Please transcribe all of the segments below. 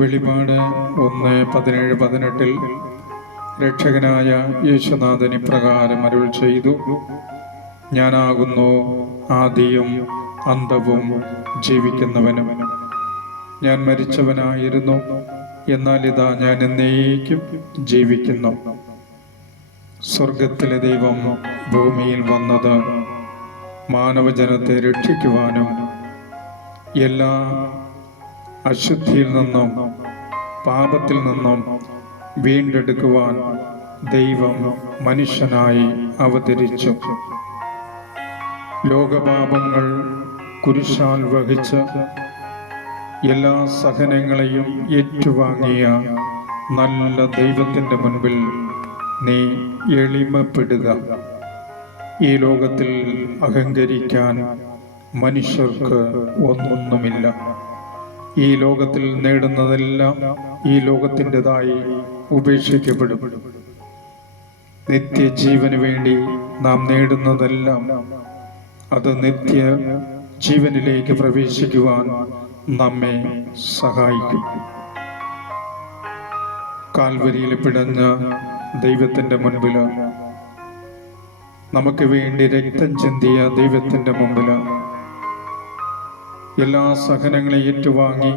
വെളിപാട് 1:17-18 രക്ഷകനായ യേശുനാഥൻ ഇപ്രകാരം അരുൾ ചെയ്തു: ഞാനാകുന്നു ആദിയും അന്തവും ജീവിക്കുന്നവനും. ഞാൻ മരിച്ചവനായിരുന്നു, എന്നാൽ ഇതാ ഞാൻ എന്നേക്കും ജീവിക്കുന്നു. സ്വർഗത്തിലെ ദൈവം ഭൂമിയിൽ വന്നത് മാനവജനത്തെ രക്ഷിക്കുവാനും എല്ലാ അശുദ്ധിയിൽ നിന്നും പാപത്തിൽ നിന്നും വീണ്ടെടുക്കുവാൻ ദൈവം മനുഷ്യനായി അവതരിച്ചു. ലോകപാപങ്ങൾ കുരിശാൽ വഹിച്ച് എല്ലാ സഹനങ്ങളെയും ഏറ്റുവാങ്ങിയ നല്ല ദൈവത്തിൻ്റെ മുൻപിൽ നീ എളിമപ്പെടുക. ഈ ലോകത്തിൽ അഹങ്കരിക്കാൻ മനുഷ്യർക്ക് ഒന്നുമില്ല. ഈ ലോകത്തിൽ നേടുന്നതെല്ലാം ഈ ലോകത്തിൻ്റെതായി ഉപേക്ഷിക്കപ്പെടും. നിത്യജീവന് വേണ്ടി നാം നേടുന്നതെല്ലാം അത് നിത്യ ജീവനിലേക്ക് പ്രവേശിക്കുവാൻ നമ്മെ സഹായിക്കും. കാൽവരിയിൽ പിടഞ്ഞ ദൈവത്തിൻ്റെ മുൻപിൽ, നമുക്ക് വേണ്ടി രക്തം ചിന്തിയ ദൈവത്തിൻ്റെ മുമ്പിൽ, എല്ലാ സഹനങ്ങളെ ഏറ്റുവാങ്ങി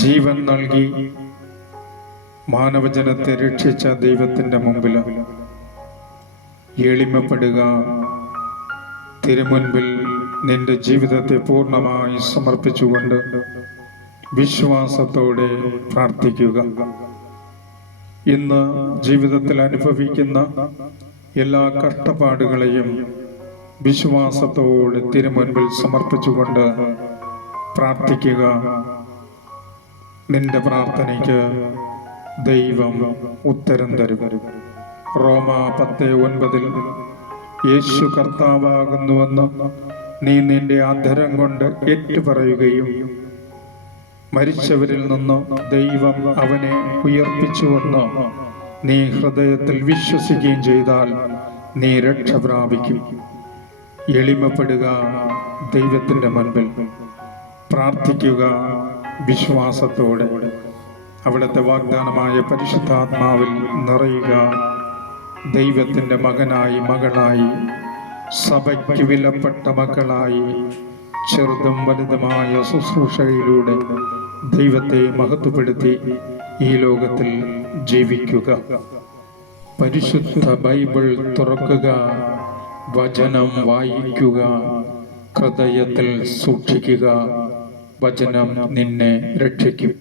ജീവൻ നൽകി മാനവജനത്തെ രക്ഷിച്ച ദൈവത്തിൻ്റെ മുമ്പിൽ എളിമപ്പെടുക. തിരുമുൻപിൽ നിന്റെ ജീവിതത്തെ പൂർണ്ണമായി സമർപ്പിച്ചുകൊണ്ട് വിശ്വാസത്തോടെ പ്രാർത്ഥിക്കുക. ഇന്ന് ജീവിതത്തിൽ അനുഭവിക്കുന്ന എല്ലാ കഷ്ടപ്പാടുകളെയും വിശ്വാസത്തോടെ തിരുമുൻപിൽ സമർപ്പിച്ചുകൊണ്ട് പ്രാർത്ഥിക്കുക. നിന്റെ പ്രാർത്ഥനയ്ക്ക് ദൈവം ഉത്തരം തരും. റോമ 10:9 യേശു കർത്താവാകുന്നുവെന്ന് നീ നിന്റെ അധരം കൊണ്ട് ഏറ്റുപറയുകയും മരിച്ചവരിൽ നിന്ന് ദൈവം അവനെ ഉയർപ്പിച്ചുവെന്ന് നീ ഹൃദയത്തിൽ വിശ്വസിക്കുകയും ചെയ്താൽ നീ രക്ഷ പ്രാപിക്കും. എളിമപ്പെടുക, ദൈവത്തിൻ്റെ മുൻപിൽ പ്രാർത്ഥിക്കുക വിശ്വാസത്തോടെ. അവിടുത്തെ വാഗ്ദാനമായ പരിശുദ്ധാത്മാവിൽ നിറയുക. ദൈവത്തിൻ്റെ മകനായി, മകളായി, സഭയ്ക്ക് വിലപ്പെട്ട മക്കളായി ചെറുതും വലുതുമായ ശുശ്രൂഷയിലൂടെ ദൈവത്തെ മഹത്വപ്പെടുത്തി ഈ ലോകത്തിൽ ജീവിക്കുക. പരിശുദ്ധ ബൈബിൾ തുറക്കുക, വചനം വായിക്കുക, ഹൃദയത്തിൽ സൂക്ഷിക്കുക. വചനം നിന്നെ രക്ഷിക്കും.